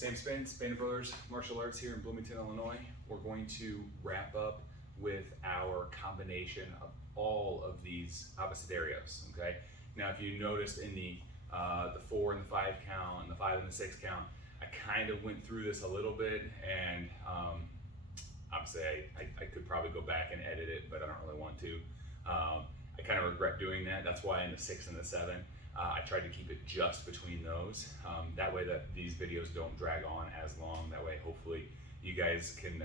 Sam Spain Brothers Martial Arts here in Bloomington, Illinois. We're going to wrap up with our combination of all of these abecedarios, okay? Now, if you noticed in the 4 and the 5 count and the 5 and the 6 count, I kind of went through this a little bit, and obviously I could probably go back and edit it, but I don't really want to. I kind of regret doing that. That's why in the 6 and the 7, I tried to keep it just between those. That way that these videos don't drag on as long. That way, hopefully, you guys can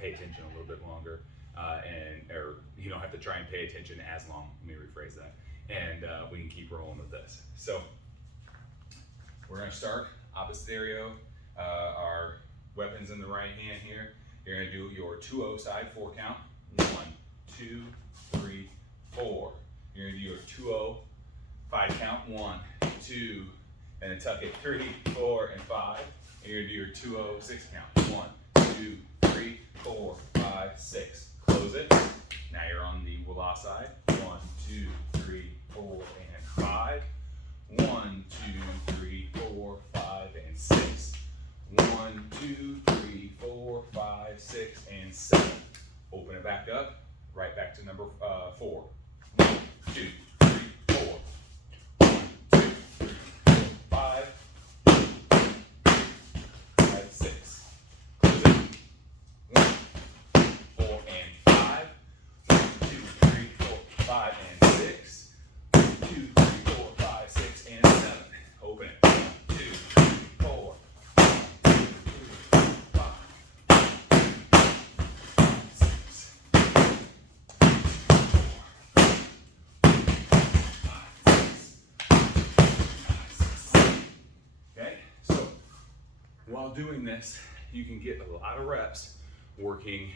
pay attention a little bit longer, or you don't have to try and pay attention as long. Let me rephrase that. And we can keep rolling with this. So we're gonna start abecedario. Our weapons in the right hand here. You're gonna do your 2-0 side 4 count. 1, 2, 3, 4. You're gonna do your 2-0 5 count. 1, 2, and then tuck it 3, 4, and 5. And you're gonna do your 2-0 6 count. 1, 2, 3, 4, 5, 6. Close it. Now you're on the walla side. 1, 2, 3, 4, and 5. 1, 2, 3, 4, 5, and 6. 1, 2, 3, 4, 5, 6, and 7. Open it back up. Right back to number 4. 1, 2, 3, 4. 1, 2, 3, 4, 5. 5, 6. Close it. 1, 4, and 5. 1, 2, 3, 4, 5, and 6. 1, 2, 3, 4, 5, 6, and 7. Open it. 1, 2, 3, 4. 1, 2, 3, 4, 5, 6. 5, 6. Okay, so while doing this, you can get a lot of reps working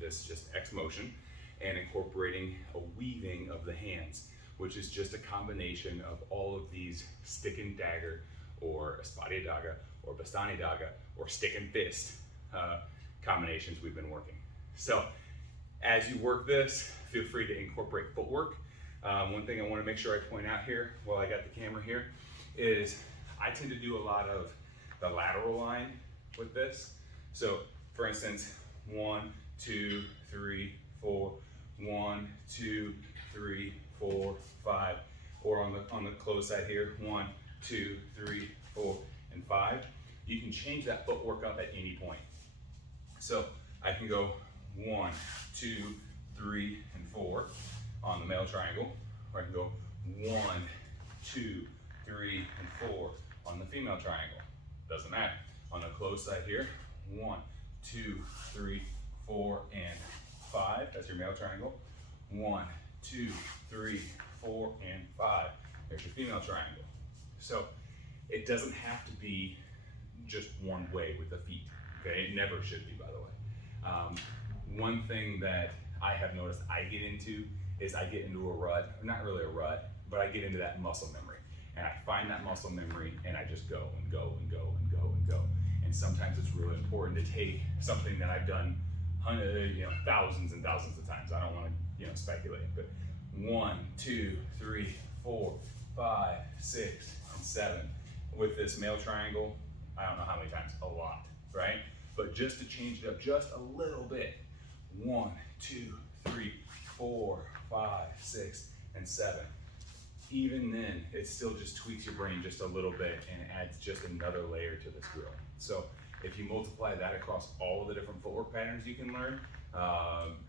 this just X motion and incorporating a weaving of the hands, which is just a combination of all of these stick and dagger, or espada daga, or baston daga, or stick and fist combinations we've been working. So as you work this, feel free to incorporate footwork. One thing I want to make sure I point out here while I got the camera here is I tend to do a lot of the lateral line with this. So for instance, 1, 2, 3, 4, 1, 2, 3, 4, 5, or on the closed side here, 1, 2, 3, 4, and 5. You can change that footwork up at any point. So I can go 1, 2, 3, and 4 on the male triangle, or I can go 1, 2, 3, and 4 on the female triangle. Doesn't matter. On the closed side here, 1, 2, 3, 4, and 5. That's your male triangle. 1, 2, 3, 4, and 5. There's your female triangle. So it doesn't have to be just one way with the feet. Okay, it never should be, by the way. One thing that I have noticed I get into is I get into a rut, not really a rut, but I get into that muscle memory. And I find that muscle memory and I just go and go and go and go and go. And sometimes it's really important to take something that I've done thousands and thousands of times. I don't want to speculate, but 1, 2, 3, 4, 5, 6, and 7. With this male triangle, I don't know how many times, a lot, right? But just to change it up just a little bit, 1, 2, 3, 4, 5, 6, and 7. Even then, it still just tweaks your brain just a little bit and adds just another layer to this drill. So if you multiply that across all of the different footwork patterns you can learn,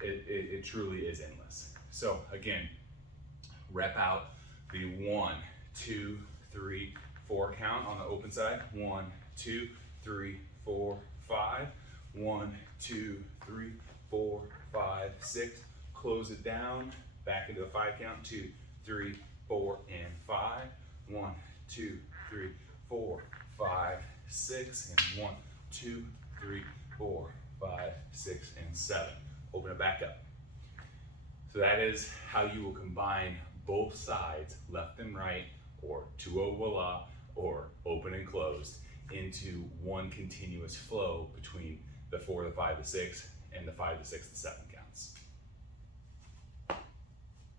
it truly is endless. So again, rep out the 1, 2, 3, 4 count on the open side. 1, 2, 3, 4, 5. 1, 2, 3, 4, 5, 6. Close it down, back into a 5 count. 2, 3, 4, and 5. 1, 2, 3, 4, 5, 6, and 1, 2, 3, 4, 5, 6, and 7. Open it back up. So that is how you will combine both sides, left and right, or 2-0 walla, or open and closed, into one continuous flow between the 4, the 5, the 6, and the 5, the 6, the 7.